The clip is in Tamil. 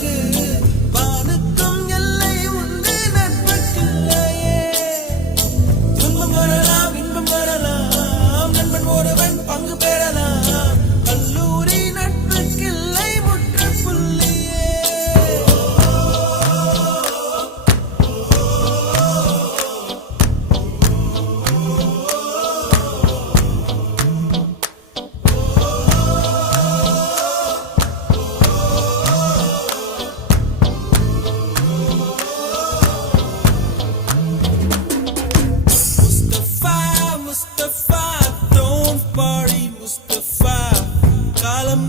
பிறகு வானுக்கும் எல்லை உண்டு நட்புக்கில்லையே. துன்பம் வரலாம் இன்பம் வரலாம் நண்பன் ஒருவன் பங்கு பெறலாம். கல்லூரி நட்புக்கில்லை முற்றுப்புள்ளியே. Mustafa, don't worry, Mustafa. Kalam